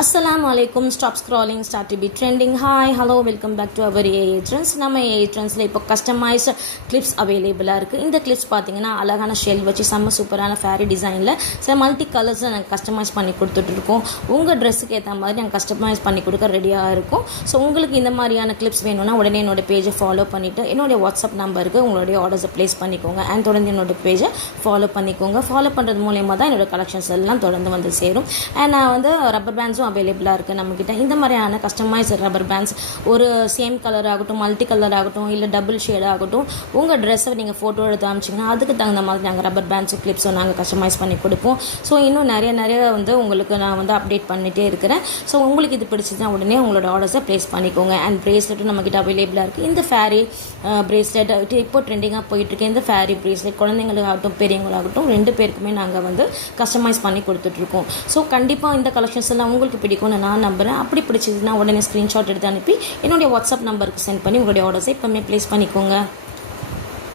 Assalamualaikum. Stop scrolling, start to be trending. Hi, hello, welcome back to our AI Trends. நம்ம AI Trendsல இப்போ customised clips அவைலபிளாக இருக்குது. இந்த clips பார்த்தீங்கன்னா அழகான ஷெல் வச்சு செம்ம சூப்பரான ஃபேரி டிசைனில் சில மல்டி கலர்ஸில் நாங்கள் கஸ்டமைஸ் பண்ணி கொடுத்துட்ருக்கோம். உங்கள் ட்ரெஸ்ஸுக்கு ஏற்ற மாதிரி நாங்கள் கஸ்டமைஸ் பண்ணி கொடுக்க ரெடியாக இருக்கும். ஸோ உங்களுக்கு இந்த மாதிரியான கிளிப்ஸ் வேணும்னா உடனே என்னோட பேஜை ஃபாலோ பண்ணிவிட்டு என்னுடைய வாட்ஸ்அப் நம்பருக்கு உங்களுடைய ஆர்டர்ஸை ப்ளேஸ் பண்ணிக்கோங்க. அண்ட் தொடர்ந்து என்னோட பேஜை ஃபாலோ பண்ணிக்கோங்க. ஃபாலோ பண்ணுறது மூலயமா தான் என்னோட கலெக்ஷன்ஸ் எல்லாம் தொடர்ந்து வந்து சேரும். அண்ட் நான் வந்து ரப்பர் பேண்ட்ஸும் அவைலபிளாக இருக்குது நம்மக்கிட்ட. இந்த மாதிரியான கஸ்டமைஸ் ரப்பர் பேண்ட்ஸ் ஒரு சேம் கலர் ஆகட்டும், மல்டி கலர் ஆகட்டும், இல்லை டபுள் ஷேட் ஆகட்டும், உங்கள் ட்ரெஸ்ஸை நீங்கள் ஃபோட்டோ எடுத்து அமிச்சிங்கன்னா அதுக்கு தகுந்த மாதிரி நாங்கள் ரப்பர் பேண்ட்ஸும் கிளிப்ஸும் நாங்கள் கஸ்டமைஸ் பண்ணி கொடுப்போம். ஸோ இன்னும் நிறைய வந்து உங்களுக்கு நான் வந்து அப்டேட் பண்ணிகிட்டே இருக்கிறேன். ஸோ உங்களுக்கு இது பிடிச்சதுன்னா உடனே உங்களோட ஆர்டர்ஸை ப்ளேஸ் பண்ணிக்கோங்க. அண்ட் ப்ரேஸ்லெட்டும் நம்மக்கிட்ட அவைலபிளாக இருக்குது. இந்த ஃபேரி ப்ரேஸ்லெட் இப்போ ட்ரெண்டிங்காக போயிட்டுருக்கு. இந்த ஃபேரி ப்ரேஸ்லெட் குழந்தைங்களுக்காகட்டும் பெரியவங்களாகட்டும் 2 பேருக்குமே நாங்கள் வந்து கஸ்டமைஸ் பண்ணி கொடுத்துட்ருக்கோம். ஸோ கண்டிப்பாக இந்த கலெக்ஷன்ஸ் எல்லாம் உங்களுக்கு பிடிக்கும்னு நான் நம்புகிறேன். அப்படி பிடிச்சதுன்னா உடனே ஸ்க்ரீன்ஷாட் எடுத்து அனுப்பி என்னுடைய வாட்ஸ்அப் நம்பருக்கு சென்ட் பண்ணி உங்களுடைய ஆர்டர்ஸை இப்போமே ப்ளேஸ் பண்ணிக்கோங்க.